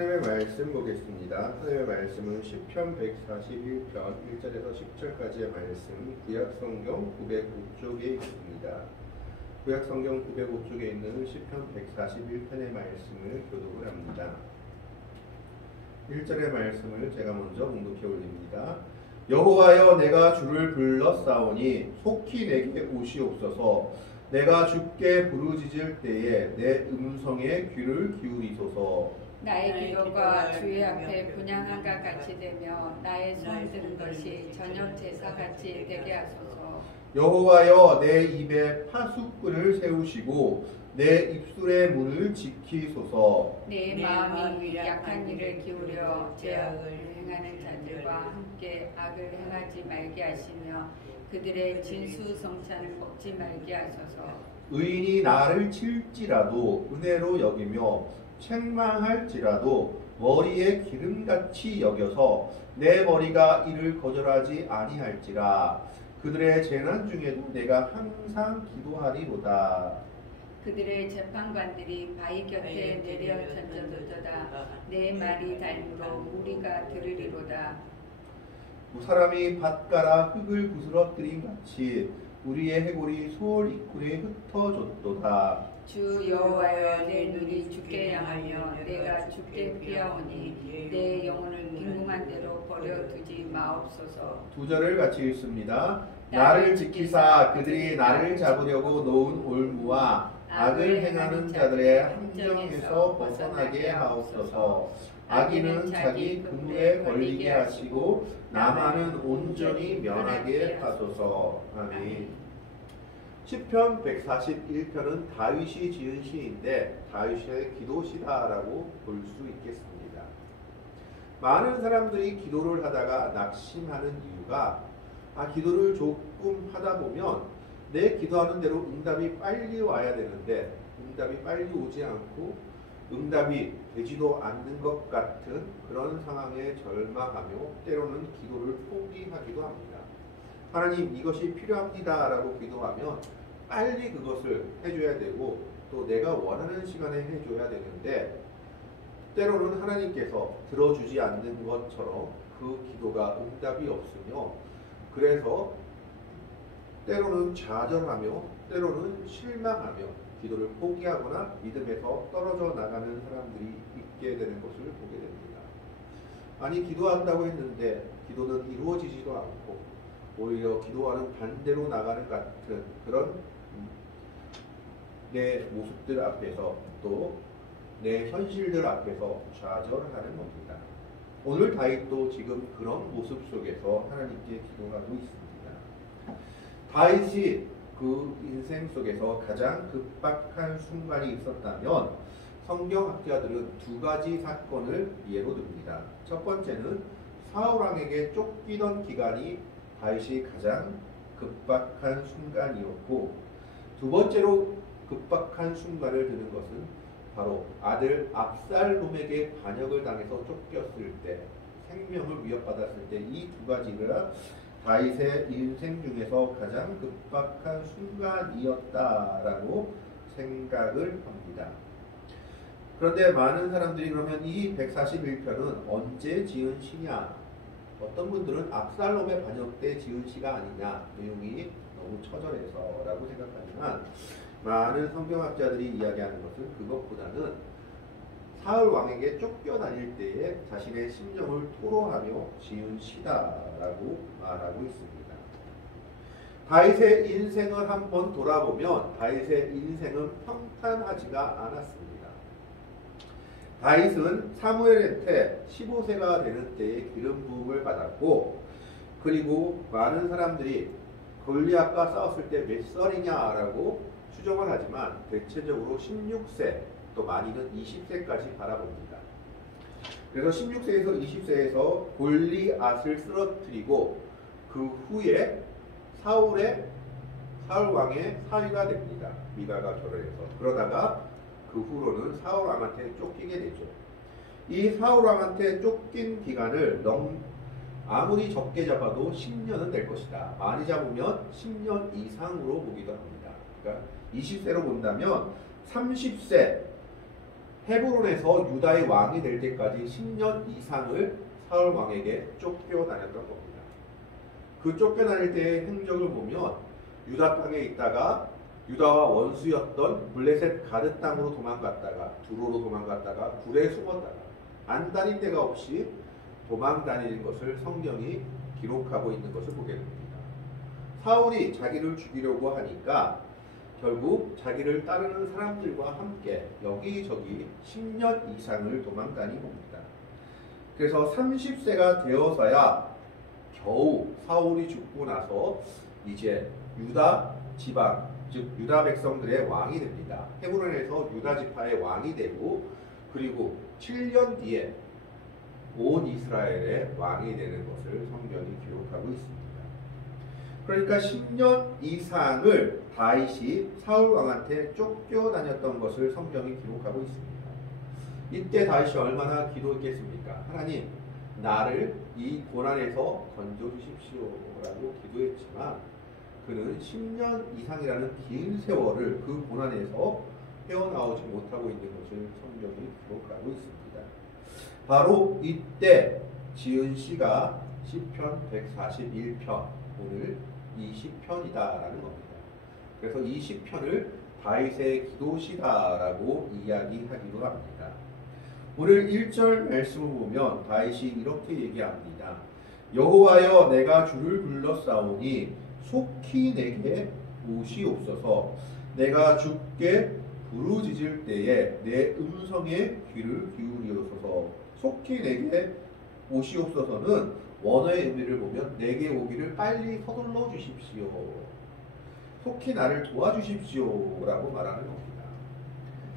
하나님의 말씀 보겠습니다. 하나님의 말씀은 시편 141편 1절에서 10절까지의 말씀, 구약성경 905쪽에 있습니다. 구약성경 905쪽에 있는 시편 141편의 말씀을 교독을 합니다. 1절의 말씀을 제가 먼저 봉독해 올립니다. 여호와여, 내가 주를 불렀사오니 속히 내게 오시옵소서. 내가 주께 부르짖을 때에 내 음성에 귀를 기울이소서. 나의 기도가 주의 앞에 분향함과 같이 되며 나의 손 드는 것이 저녁 제사같이 되게 하소서. 여호와여, 내 입에 파수꾼을 세우시고 내 입술의 문을 지키소서. 내 마음이 약한 일을 기울여 죄악을 행하는 자들과 함께 악을 행하지 말게 하시며 그들의 진수성찬을 먹지 말게 하소서. 의인이 나를 칠지라도 은혜로 여기며 책망할지라도 머리에 기름같이 여겨서 내 머리가 이를 거절하지 아니할지라. 그들의 재난 중에도 내가 항상 기도하리로다. 그들의 재판관들이 바위 곁에 내려 던져두더다. 내 말이 달므로 우리가 들으리로다. 사람이 밭가라 흙을 부스러뜨린 같이 우리의 해골이 소울 이쿨에 흩어졌도다. 주 여호와여, 내 눈이 주께 향하며 내가 주께 피하오니 내 영혼을 궁금한 대로 버려두지 마옵소서. 2절을 같이 읽습니다. 나를 지키사 그들이 나를 잡으려고 놓은 올무와 악을 행하는 자들의 함정에서 벗어나게 하옵소서. 악인은 자기 그물에 걸리게 하시고 나만은 온전히 면하게 하소서. 아멘. 시편 141편은 다윗이 지은 시인데 다윗의 기도시다라고 볼 수 있겠습니다. 많은 사람들이 기도를 하다가 낙심하는 이유가 기도를 조금 하다 보면 내 기도하는 대로 응답이 빨리 와야 되는데 응답이 빨리 오지 않고 응답이 되지도 않는 것 같은 그런 상황에 절망하며 때로는 기도를 포기하기도 합니다. 하나님, 이것이 필요합니다 라고 기도하면 빨리 그것을 해줘야 되고 또 내가 원하는 시간에 해줘야 되는데 때로는 하나님께서 들어주지 않는 것처럼 그 기도가 응답이 없으며 그래서 때로는 좌절하며 때로는 실망하며 기도를 포기하거나 믿음에서 떨어져 나가는 사람들이 있게 되는 것을 보게 됩니다. 아니, 기도한다고 했는데 기도는 이루어지지도 않고 오히려 기도와는 반대로 나가는 같은 그런 내 모습들 앞에서 또 내 현실들 앞에서 좌절하는 겁니다. 오늘 다윗도 지금 그런 모습 속에서 하나님께 기도하고 있습니다. 다윗이 그 인생 속에서 가장 급박한 순간이 있었다면 성경학자들은 2가지 사건을 예로 듭니다. 첫 번째는 사울왕에게 쫓기던 기간이 다윗이 가장 급박한 순간이었고 두 번째로 급박한 순간을 드는 것은 바로 아들 압살롬에게 반역을 당해서 쫓겼을 때 생명을 위협받았을 때 이 2가지가 다윗의 인생 중에서 가장 급박한 순간이었다라고 생각을 합니다. 그런데 많은 사람들이 그러면 이 141편은 언제 지은 시냐? 어떤 분들은 압살롬의 반역 때 지은 시가 아니냐? 내용이 너무 처절해서 라고 생각하지만 많은 성경학자들이 이야기하는 것은 그것보다는 사울 왕에게 쫓겨다닐 때에 자신의 심정을 토로하며 지은 시다라고 말하고 있습니다. 다윗의 인생을 한번 돌아보면 다윗의 인생은 평탄하지가 않았습니다. 다윗은 사무엘한테 15세가 되는 때에 기름 부음을 받았고 그리고 많은 사람들이 골리앗과 싸웠을 때 몇 살이냐라고 추정을 하지만 대체적으로 16세 또 많이는 20세까지 바라봅니다. 그래서 16세에서 20세에서 골리앗을 쓰러뜨리고 그 후에 사울 왕의 사위가 됩니다. 미갈과 결혼해서. 그러다가 그 후로는 사울 왕한테 쫓기게 되죠. 이 사울 왕한테 쫓긴 기간을 아무리 적게 잡아도 10년은 될 것이다. 많이 잡으면 10년 이상으로 보기도 합니다. 그러니까 20세로 본다면 30세 헤브론에서 유다의 왕이 될 때까지 10년 이상을 사울 왕에게 쫓겨다녔던 겁니다. 그 쫓겨다닐 때의 행적을 보면 유다 땅에 있다가 유다와 원수였던 블레셋 가드 땅으로 도망갔다가 두로로 도망갔다가 굴에 숨었다가 안달인 데가 없이 도망 다니는 것을 성경이 기록하고 있는 것을 보게 됩니다. 사울이 자기를 죽이려고 하니까 결국 자기를 따르는 사람들과 함께 여기저기 10년 이상을 도망 다니봅니다. 그래서 30세가 되어서야 겨우 사울이 죽고 나서 이제 유다 지방, 즉 유다 백성들의 왕이 됩니다. 헤브론에서 유다 지파의 왕이 되고 그리고 7년 뒤에 온 이스라엘의 왕이 되는 것을 성경이 기록하고 있습니다. 그러니까 10년 이상을 다윗이 사울 왕한테 쫓겨다녔던 것을 성경이 기록하고 있습니다. 이때 다윗이 얼마나 기도했겠습니까? 하나님, 나를 이 고난에서 건져주십시오라고 기도했지만 그는 10년 이상이라는 긴 세월을 그 고난에서 헤어나오지 못하고 있는 것을 성경이 기록하고 있습니다. 바로 이때 지은 시가 시편 141편, 오늘 이 시편이다라는 겁니다. 그래서 이 시편을 다윗의 기도시다라고 이야기하기도 합니다. 오늘 1절 말씀을 보면 다윗이 이렇게 얘기합니다. 여호와여, 내가 주를 불렀사오니 속히 내게 오시옵소서. 내가 주께 부르짖을 때에 내 음성에 귀를 기울이옵소서. 속히 내게 오시옵소서는 원어의 의미를 보면 내게 오기를 빨리 서둘러 주십시오. 속히 나를 도와주십시오 라고 말하는 겁니다.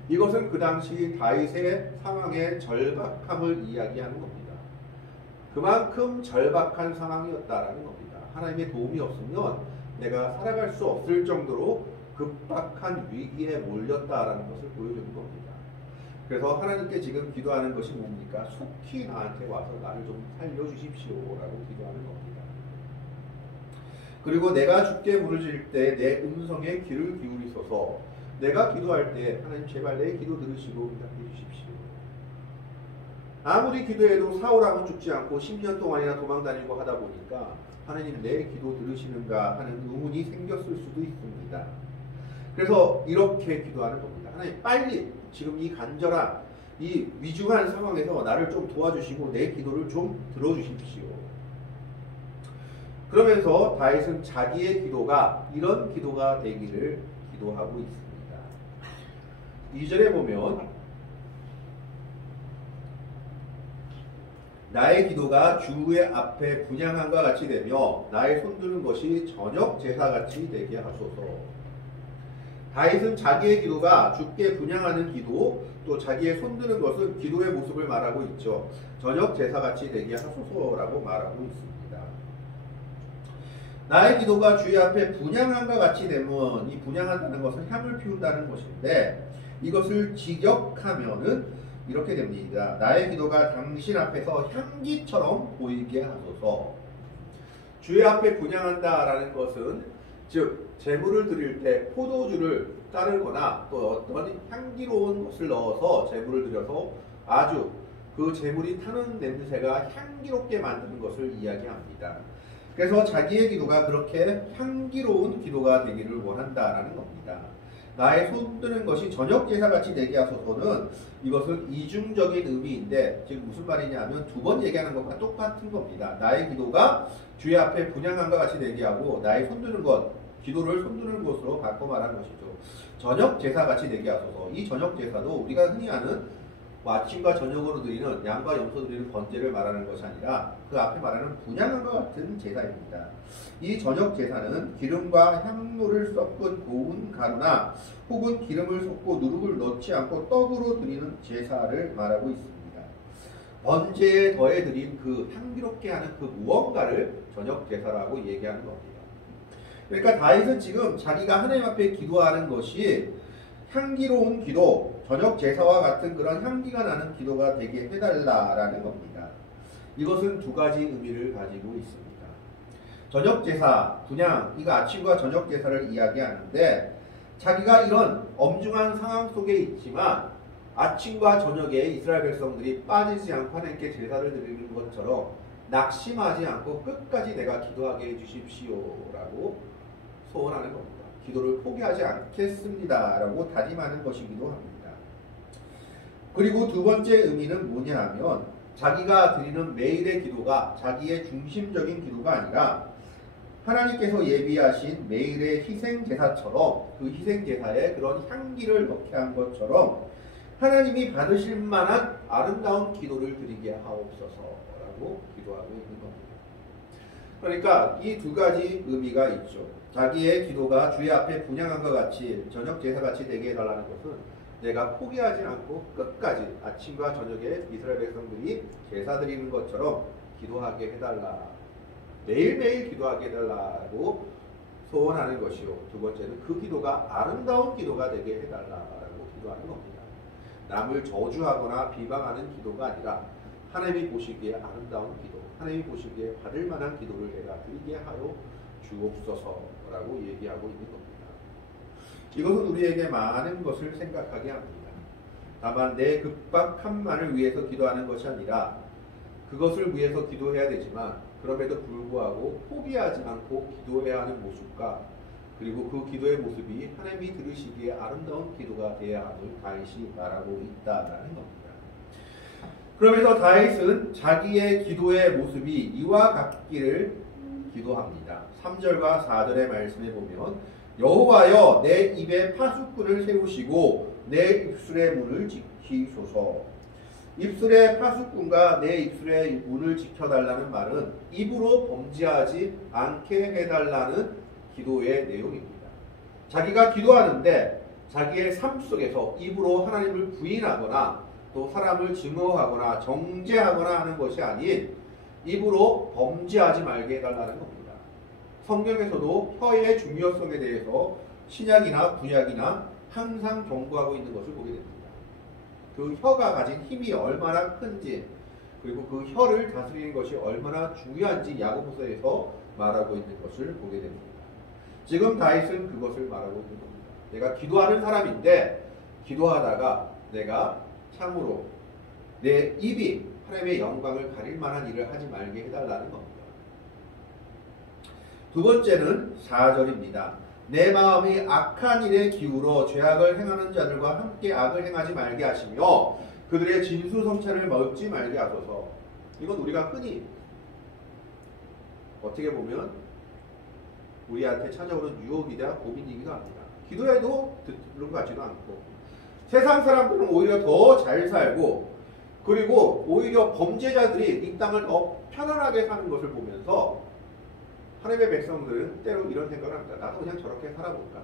이것은 그 당시 다윗의 상황의 절박함을 이야기하는 겁니다. 그만큼 절박한 상황이었다라는 겁니다. 하나님의 도움이 없으면 내가 살아갈 수 없을 정도로 급박한 위기에 몰렸다라는 것을 보여주는 겁니다. 그래서 하나님께 지금 기도하는 것이 뭡니까? 속히 나한테 와서 나를 좀 살려주십시오라고 기도하는 겁니다. 그리고 내가 주께 부르짖을 때 내 음성에 귀를 기울이소서. 내가 기도할 때 하나님 제발 내 기도 들으시고 응답해 주십시오. 아무리 기도해도 사울왕은 죽지 않고 10년 동안이나 도망다니고 하다 보니까 하나님 내 기도 들으시는가 하는 의문이 생겼을 수도 있습니다. 그래서 이렇게 기도하는 겁니다. 하나님 빨리 지금 이 간절한 이 위중한 상황에서 나를 좀 도와주시고 내 기도를 좀 들어주십시오. 그러면서 다윗은 자기의 기도가 이런 기도가 되기를 기도하고 있습니다. 2절에 보면 나의 기도가 주의 앞에 분향함과 같이 되며 나의 손드는 것이 저녁 제사같이 되게 하소서. 다윗은 자기의 기도가 주께 분향하는 기도, 또 자기의 손드는 것은 기도의 모습을 말하고 있죠. 저녁 제사같이 되게 하소서라고 말하고 있습니다. 나의 기도가 주의 앞에 분향함과 같이 되면 이 분향한다는 것은 향을 피운다는 것인데 이것을 직역하면은 이렇게 됩니다. 나의 기도가 당신 앞에서 향기처럼 보이게 하소서. 주의 앞에 분향한다라는 것은 즉 제물을 드릴 때 포도주를 따르거나 또 어떤 향기로운 것을 넣어서 제물을 드려서 아주 그 제물이 타는 냄새가 향기롭게 만드는 것을 이야기합니다. 그래서 자기의 기도가 그렇게 향기로운 기도가 되기를 원한다라는 겁니다. 나의 손드는 것이 저녁 제사같이 되게 하소서는 이것은 이중적인 의미인데 지금 무슨 말이냐면 두 번 얘기하는 것과 똑같은 겁니다. 나의 기도가 주의 앞에 분향함과 같이 되게 하고 나의 손드는 것, 기도를 손드는 것으로 바꿔 말하는 것이죠. 저녁 제사같이 되게 하소서. 이 저녁 제사도 우리가 흔히 아는 아침과 저녁으로 드리는 양과 염소 드리는 번제를 말하는 것이 아니라 그 앞에 말하는 분향함과 같은 제사입니다. 이 저녁 제사는 기름과 향료를 섞은 고운 가루나 혹은 기름을 섞고 누룩을 넣지 않고 떡으로 드리는 제사를 말하고 있습니다. 번제에 더해 드린 그 향기롭게 하는 그 무언가를 저녁 제사라고 얘기하는 겁니다. 그러니까 다윗은 지금 자기가 하나님 앞에 기도하는 것이 향기로운 기도, 저녁 제사와 같은 그런 향기가 나는 기도가 되게 해달라라는 겁니다. 이것은 두 가지 의미를 가지고 있습니다. 저녁 제사, 분향, 이거 아침과 저녁 제사를 이야기하는데 자기가 이런 엄중한 상황 속에 있지만 아침과 저녁에 이스라엘 백성들이 빠지지 않고 하나님께 제사를 드리는 것처럼 낙심하지 않고 끝까지 내가 기도하게 해주십시오라고 소원하는 겁니다. 기도를 포기하지 않겠습니다라고 다짐하는 것이기도 합니다. 그리고 두 번째 의미는 뭐냐 하면 자기가 드리는 매일의 기도가 자기의 중심적인 기도가 아니라 하나님께서 예비하신 매일의 희생제사처럼 그 희생제사에 그런 향기를 넣게 한 것처럼 하나님이 받으실 만한 아름다운 기도를 드리게 하옵소서라고 기도하고 있는 겁니다. 그러니까 이 두 가지 의미가 있죠. 자기의 기도가 주의 앞에 분향한 것 같이 저녁 제사같이 되게 해달라는 것은 내가 포기하지 않고 끝까지 아침과 저녁에 이스라엘 백성들이 제사 드리는 것처럼 기도하게 해달라. 매일매일 기도하게 해달라고 소원하는 것이요. 두 번째는 그 기도가 아름다운 기도가 되게 해달라고 기도하는 겁니다. 남을 저주하거나 비방하는 기도가 아니라 하나님이 보시기에 아름다운 기도, 하나님이 보시기에 받을 만한 기도를 내가 드리게 하여 주옵소서라고 얘기하고 있는 겁니다. 이것은 우리에게 많은 것을 생각하게 합니다. 다만 내 급박함만을 위해서 기도하는 것이 아니라 그것을 위해서 기도해야 되지만 그럼에도 불구하고 포기하지 않고 기도해야 하는 모습과 그리고 그 기도의 모습이 하나님이 들으시기에 아름다운 기도가 되어야 함을 다윗이 말하고 있다라는 겁니다. 그러면서 다윗은 자기의 기도의 모습이 이와 같기를 기도합니다. 3절과 4절의 말씀에 보면 여호와여 내 입에 파수꾼을 세우시고 내 입술의 문을 지키소서. 입술의 파수꾼과 내 입술의 문을 지켜달라는 말은 입으로 범죄하지 않게 해달라는 기도의 내용입니다. 자기가 기도하는데 자기의 삶 속에서 입으로 하나님을 부인하거나 또 사람을 증오하거나 정죄하거나 하는 것이 아닌 입으로 범죄하지 말게 해달라는 겁니다. 성경에서도 혀의 중요성에 대해서 신약이나 구약이나 항상 경고하고 있는 것을 보게 됩니다. 그 혀가 가진 힘이 얼마나 큰지 그리고 그 혀를 다스리는 것이 얼마나 중요한지 야고보서에서 말하고 있는 것을 보게 됩니다. 지금 다윗은 그것을 말하고 있는 겁니다. 내가 기도하는 사람인데 기도하다가 내가 참으로 내 입이 하나님의 영광을 가릴 만한 일을 하지 말게 해달라는 겁니다. 두 번째는 4절입니다. 내 마음이 악한 일에 기울어 죄악을 행하는 자들과 함께 악을 행하지 말게 하시며 그들의 진수성찬을 먹지 말게 하소서. 이건 우리가 흔히 어떻게 보면 우리한테 찾아오는 유혹이자 고민이기도 합니다. 기도해도 듣는 것 같지도 않고 세상 사람들은 오히려 더 잘 살고 그리고 오히려 범죄자들이 이 땅을 더 편안하게 사는 것을 보면서 하나님의 백성들은 때로 이런 생각을 합니다. 나도 그냥 저렇게 살아볼까?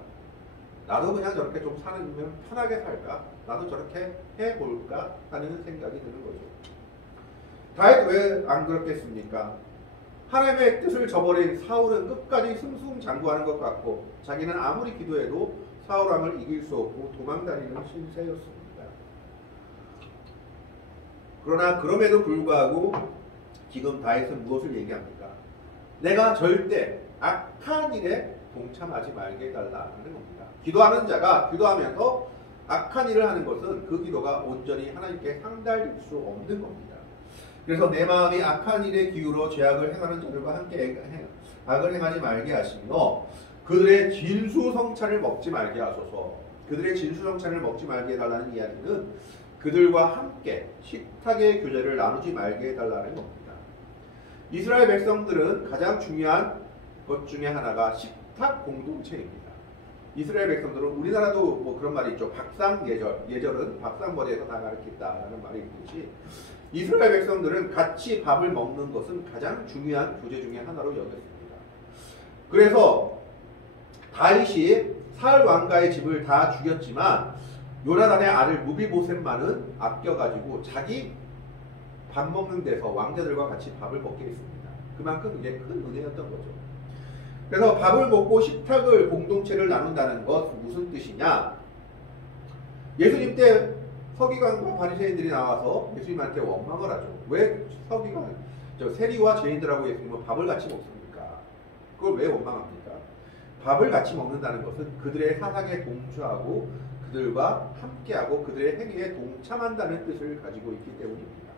나도 그냥 저렇게 좀 살면 편하게 살까? 나도 저렇게 해볼까? 하는 생각이 드는 거죠. 다윗 왜 안 그렇겠습니까? 하나님의 뜻을 저버린 사울은 끝까지 승승장구하는 것 같고 자기는 아무리 기도해도 사울왕을 이길 수 없고 도망다니는 신세였습니다. 그러나 그럼에도 불구하고 지금 다윗은 무엇을 얘기합니까? 내가 절대 악한 일에 동참하지 말게 해달라는 겁니다. 기도하는 자가 기도하면서 악한 일을 하는 것은 그 기도가 온전히 하나님께 상달될 수 없는 겁니다. 그래서 내 마음이 악한 일에 기울어 죄악을 행하는 자들과 함께 악을 행하지 말게 하시며 그들의 진수성찬을 먹지 말게 하소서. 그들의 진수성찬을 먹지 말게 해달라는 이야기는 그들과 함께 식탁의 교제를 나누지 말게 해달라는 겁니다. 이스라엘 백성들은 가장 중요한 것 중에 하나가 식탁 공동체입니다. 이스라엘 백성들은 우리나라도 뭐 그런 말이 있죠. 밥상예절, 예절은 밥상머리에서 다 가르친다라는 말이 있듯이 이스라엘 백성들은 같이 밥을 먹는 것은 가장 중요한 교제 중에 하나로 여겼습니다. 그래서 다윗이 사울 왕가의 집을 다 죽였지만 요나단의 아들 무비보셋만은 아껴가지고 자기 밥 먹는 데서 왕자들과 같이 밥을 먹게 했습니다. 그만큼 이게 큰 은혜였던 거죠. 그래서 밥을 먹고 식탁을 공동체를 나눈다는 것 무슨 뜻이냐? 예수님 때 서기관과 바리새인들이 나와서 예수님한테 원망을 하죠. 왜 서기관, 세리와 죄인들하고 예수님은 밥을 같이 먹습니까? 그걸 왜 원망합니까? 밥을 같이 먹는다는 것은 그들의 사상에 동조하고 그들과 함께하고 그들의 행위에 동참한다는 뜻을 가지고 있기 때문입니다.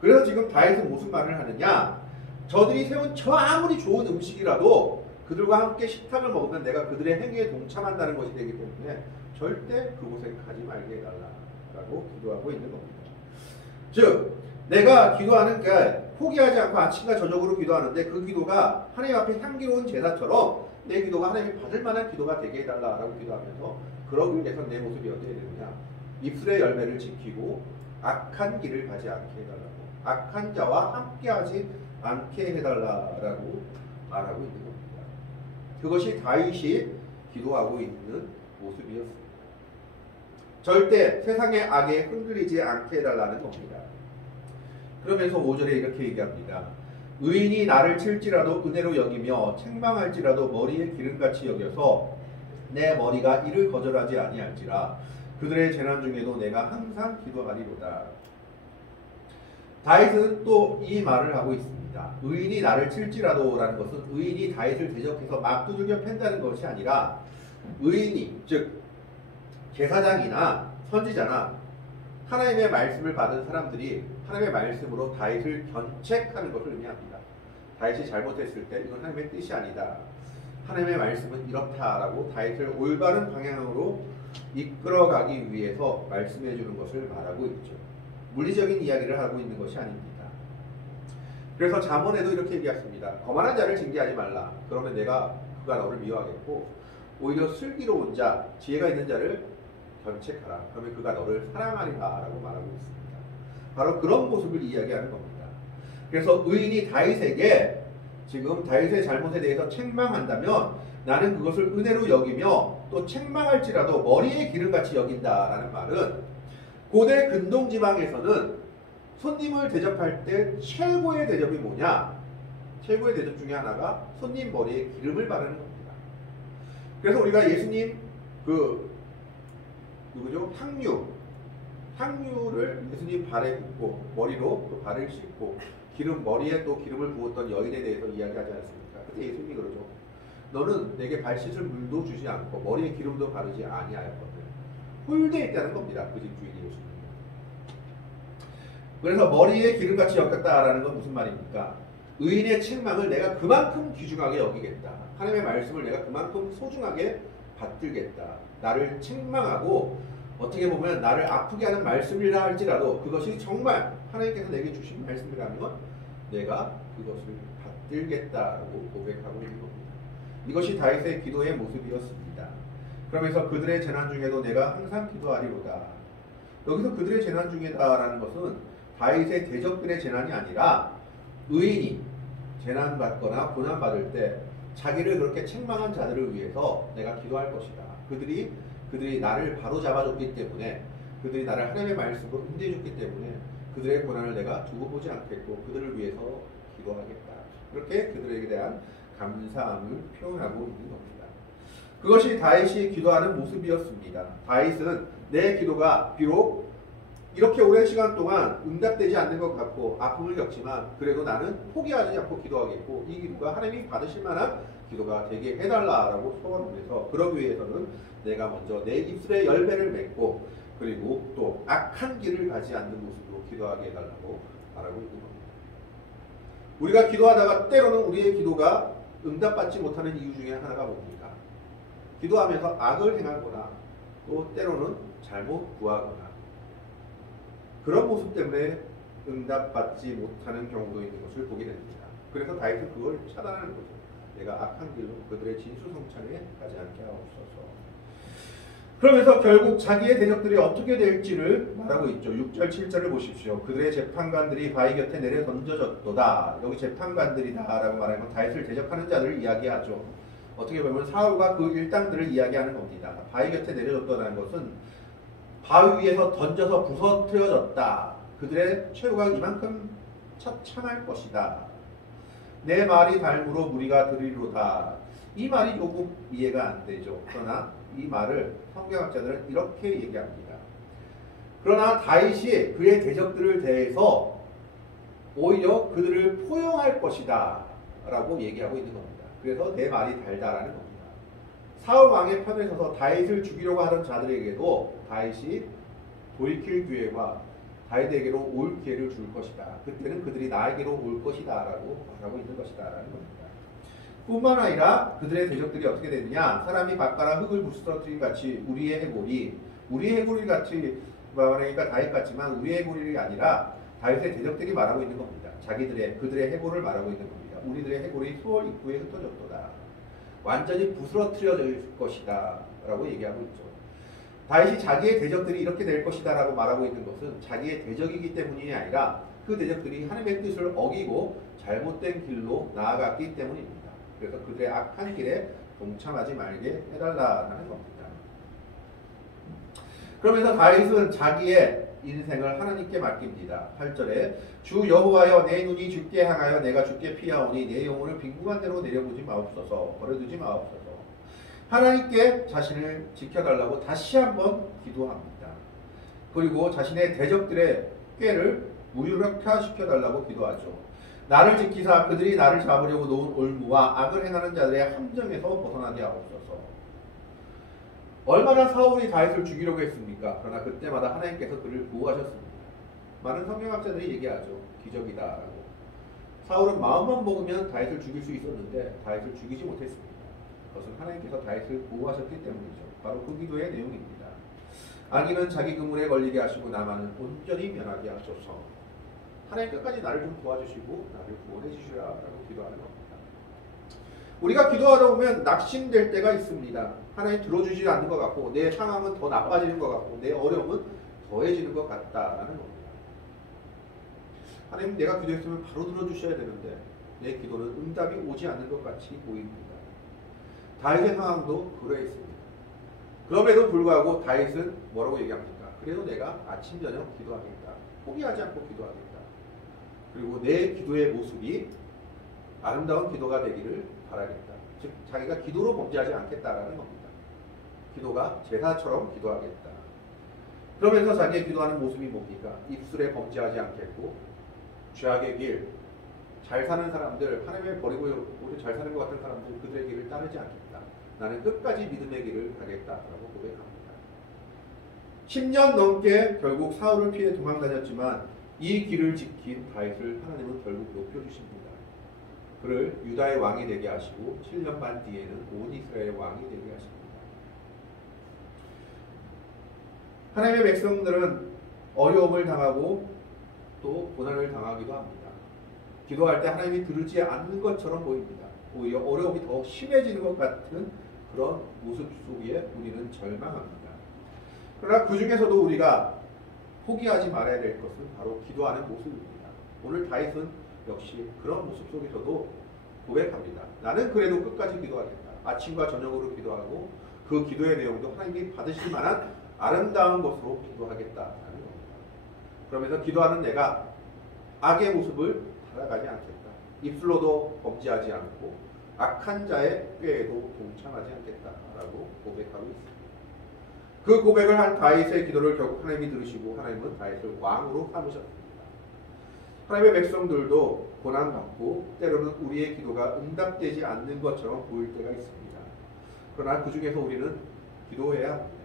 그래서 지금 다윗은 무슨 말을 하느냐? 저들이 세운 저 아무리 좋은 음식이라도 그들과 함께 식탁을 먹으면 내가 그들의 행위에 동참한다는 것이 되기 때문에 절대 그곳에 가지 말게 해달라라고 기도하고 있는 겁니다. 즉 내가 기도하는 게 포기하지 않고 아침과 저녁으로 기도하는데 그 기도가 하나님 앞에 향기로운 제사처럼 내 기도가 하나님이 받을 만한 기도가 되게 해달라라고 기도하면서 그러기 위해서 내 모습이 어떻게 되느냐? 입술의 열매를 지키고 악한 길을 가지 않게 해달라고, 악한 자와 함께하지 않게 해달라라고 말하고 있는 겁니다. 그것이 다윗이 기도하고 있는 모습이었습니다. 절대 세상의 악에 흔들리지 않게 해달라는 겁니다. 그러면서 5절에 이렇게 얘기합니다. 의인이 나를 칠지라도 은혜로 여기며 책망할지라도 머리에 기름같이 여겨서 내 머리가 이를 거절하지 아니할지라 그들의 재난 중에도 내가 항상 기도하리로다. 다윗은 또 이 말을 하고 있습니다. 의인이 나를 칠지라도 라는 것은 의인이 다윗을 대적해서 막 두들겨 팬다는 것이 아니라 의인이 즉 제사장이나 선지자나 하나님의 말씀을 받은 사람들이 하나님의 말씀으로 다윗을 견책하는 것을 의미합니다. 다윗이 잘못했을 때 이건 하나님의 뜻이 아니다. 하나님의 말씀은 이렇다라고 다윗을 올바른 방향으로 이끌어가기 위해서 말씀해 주는 것을 말하고 있죠. 물리적인 이야기를 하고 있는 것이 아닙니다. 그래서 잠언에도 이렇게 얘기했습니다. 거만한 자를 징계하지 말라. 그러면 그가 너를 미워하겠고 오히려 슬기로운 자, 지혜가 있는 자를 견책하라. 그러면 그가 너를 사랑하리라 라고 말하고 있습니다. 바로 그런 모습을 이야기하는 겁니다. 그래서 의인이 다윗에게 지금 다윗의 잘못에 대해서 책망한다면 나는 그것을 은혜로 여기며 또 책망할지라도 머리에 기름같이 여긴다라는 말은 고대 근동지방에서는 손님을 대접할 때 최고의 대접이 뭐냐? 최고의 대접 중에 하나가 손님 머리에 기름을 바르는 겁니다. 그래서 우리가 예수님 누구죠? 향유를 예수님 발에 붓고 머리로 또 발을 씻고 머리에 또 기름을 부었던 여인에 대해서 이야기하지 않습니까? 그때 예수님이 그러죠. 너는 내게 발 씻을 물도 주지 않고 머리에 기름도 바르지 아니하였거든. 홀되어 있다는 겁니다. 그 집 주인이 예수님. 그래서 머리에 기름같이 엮였다라는 건 무슨 말입니까? 의인의 책망을 내가 그만큼 귀중하게 여기겠다. 하나님의 말씀을 내가 그만큼 소중하게 받들겠다. 나를 책망하고 어떻게 보면 나를 아프게 하는 말씀이라 할지라도 그것이 정말 하나님께서 내게 주신 말씀이라면 내가 그것을 받들겠다라고 고백하고 있는 겁니다. 이것이 다윗의 기도의 모습이었습니다. 그러면서 그들의 재난 중에도 내가 항상 기도하리로다. 여기서 그들의 재난 중에다라는 것은 다윗의 대적들의 재난이 아니라 의인이 재난받거나 고난받을 때 자기를 그렇게 책망한 자들을 위해서 내가 기도할 것이다. 그들이 나를 바로 잡아줬기 때문에 그들이 나를 하나님의 말씀으로 인도해줬기 때문에 그들의 고난을 내가 두고 보지 않겠고 그들을 위해서 기도하겠다. 이렇게 그들에게 대한 감사함을 표현하고 있는 겁니다. 그것이 다윗이 기도하는 모습이었습니다. 다윗은 내 기도가 비록 이렇게 오랜 시간 동안 응답되지 않는 것 같고 아픔을 겪지만 그래도 나는 포기하지 않고 기도하겠고 이 기도가 하나님이 받으실 만한 기도가 되게 해달라라고 소원하면서 그러기 위해서는 내가 먼저 내 입술의 열매를 맺고 그리고 또 악한 길을 가지 않는 모습으로 기도하게 해달라고 말하고 있는 겁니다. 우리가 기도하다가 때로는 우리의 기도가 응답받지 못하는 이유 중에 하나가 뭡니까? 기도하면서 악을 행하거나 또 때로는 잘못 구하거나 그런 모습 때문에 응답받지 못하는 경우도 있는 것을 보게 됩니다. 그래서 다윗은 그걸 차단하는 거죠. 내가 악한 길로 그들의 진수성찬에 가지 않게 하옵소서. 그러면서 결국 자기의 대적들이 어떻게 될지를 말하고 있죠. 6절 7절을 보십시오. 그들의 재판관들이 바위 곁에 내려 던져졌도다. 여기 재판관들이다 라고 말하면 다윗을 대적하는 자들을 이야기하죠. 어떻게 보면 사울과 그 일당들을 이야기하는 겁니다. 바위 곁에 내려졌다는 것은 바위 위에서 던져서 부서뜨려졌다. 그들의 최후가 이만큼 처참할 것이다. 내 말이 달무로 무리가 들으리로다. 이 말이 조금 이해가 안 되죠. 그러나 이 말을 성경학자들은 이렇게 얘기합니다. 그러나 다윗이 그의 대적들을 대해서 오히려 그들을 포용할 것이다 라고 얘기하고 있는 겁니다. 그래서 내 말이 달다라는 겁니다. 사울 왕의 편에 서서 다윗을 죽이려고 하던 자들에게도 다윗이 돌이킬 기회와 다윗에게로 올 기회를 줄 것이다. 그때는 그들이 나에게로 올 것이다 라고 말하고 있는 것이다 라는 겁니다. 뿐만 아니라 그들의 대적들이 어떻게 되느냐, 사람이 바깥 흙을 부스러뜨린 같이 우리의 해골이 같이 말하니까 다윗 같지만 우리의 해골이 아니라 다윗의 대적들이 말하고 있는 겁니다. 그들의 해골을 말하고 있는 겁니다. 우리들의 해골이 수월 입구에 흩어졌도다. 완전히 부스러뜨려질 것이다 라고 얘기하고 있죠. 다윗이 자기의 대적들이 이렇게 될 것이다 라고 말하고 있는 것은 자기의 대적이기 때문이 아니라 그 대적들이 하나님의 뜻을 어기고 잘못된 길로 나아갔기 때문입니다. 그래서 그들의 악한 길에 동참하지 말게 해달라는 겁니다. 그러면서 다윗은 자기의 인생을 하나님께 맡깁니다. 8절에 주 여호와여 내 눈이 주께 향하여 내가 주께 피하오니 내 영혼을 빈궁한 대로 내려보지 마옵소서. 버려두지 마옵소서. 하나님께 자신을 지켜달라고 다시 한번 기도합니다. 그리고 자신의 대적들의 꾀를 무력화시켜달라고 기도하죠. 나를 지키사 그들이 나를 잡으려고 놓은 올무와 악을 행하는 자들의 함정에서 벗어나게 하옵소서. 얼마나 사울이 다윗을 죽이려고 했습니까? 그러나 그때마다 하나님께서 그를 구하셨습니다. 많은 성경학자들이 얘기하죠. 기적이다라고. 사울은 마음만 먹으면 다윗을 죽일 수 있었는데 다윗을 죽이지 못했습니다. 그것은 하나님께서 다윗을 구하셨기 때문이죠. 바로 그 기도의 내용입니다. 악인은 자기 그물에 걸리게 하시고 나만은 온전히 면하게 하소서. 하나님 끝까지 나를 좀 도와주시고 나를 구원해 주시라라고 기도하는 겁니다. 우리가 기도하다 보면 낙심될 때가 있습니다. 하나님 들어주지 않는 것 같고 내 상황은 더 나빠지는 것 같고 내 어려움은 더해지는 것 같다라는 겁니다. 하나님 내가 기도했으면 바로 들어주셔야 되는데 내 기도는 응답이 오지 않는 것 같이 보입니다. 다윗의 상황도 그러했습니다. 그럼에도 불구하고 다윗은 뭐라고 얘기합니까? 그래도 내가 아침 저녁 기도하겠다. 포기하지 않고 기도하겠다. 그리고 내 기도의 모습이 아름다운 기도가 되기를 바라겠다. 즉 자기가 기도로 범죄하지 않겠다라는 겁니다. 기도가 제사처럼 기도하겠다. 그러면서 자기의 기도하는 모습이 뭡니까? 입술에 범죄하지 않겠고 죄악의 길, 잘 사는 사람들, 하나님을 버리고 오히려 잘 사는 것 같은 사람들 그들의 길을 따르지 않겠다. 나는 끝까지 믿음의 길을 가겠다라고 고백합니다. 10년 넘게 결국 사울을 피해 도망다녔지만 이 길을 지킨 다윗을 하나님은 결국 높여주십니다. 그를 유다의 왕이 되게 하시고 7년 반 뒤에는 온 이스라엘의 왕이 되게 하십니다. 하나님의 백성들은 어려움을 당하고 또 고난을 당하기도 합니다. 기도할 때 하나님이 들으지 않는 것처럼 보입니다. 오히려 어려움이 더 심해지는 것 같은 그런 모습 속에 우리는 절망합니다. 그러나 그 중에서도 우리가 포기하지 말아야 될 것은 바로 기도하는 모습입니다. 오늘 다윗은 역시 그런 모습 속에서도 고백합니다. 나는 그래도 끝까지 기도하겠다. 아침과 저녁으로 기도하고 그 기도의 내용도 하나님이 받으실 만한 아름다운 것으로 기도하겠다라는 겁니다. 그러면서 기도하는 내가 악의 모습을 따라가지 않겠다. 입술로도 범죄하지 않고 악한 자의 꾀에도 동참하지 않겠다라고 고백하고 있습니다. 그 고백을 한 다윗의 기도를 결국 하나님이 들으시고 하나님은 다윗을 왕으로 삼으셨습니다. 하나님의 백성들도 고난받고 때로는 우리의 기도가 응답되지 않는 것처럼 보일 때가 있습니다. 그러나 그 중에서 우리는 기도해야 합니다.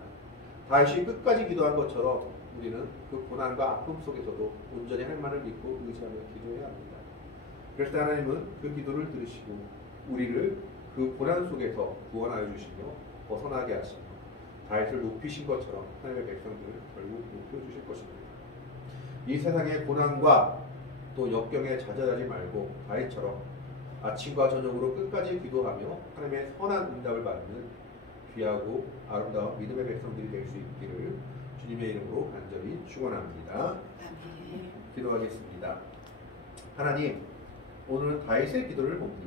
다윗이 끝까지 기도한 것처럼 우리는 그 고난과 아픔 속에서도 온전히 하나님을 믿고 의지하며 기도해야 합니다. 그래서 하나님은 그 기도를 들으시고 우리를 그 고난 속에서 구원하여 주시며 벗어나게 하시며 다윗을 높이신 것처럼 하나님의 백성들을 결국 높여주실 것입니다. 이 세상의 고난과 또 역경에 좌절하지 말고 다윗처럼 아침과 저녁으로 끝까지 기도하며 하나님의 선한 응답을 받는 귀하고 아름다운 믿음의 백성들이 될 수 있기를 주님의 이름으로 간절히 축원합니다. 기도하겠습니다. 하나님, 오늘은 다윗의 기도를 봅니다.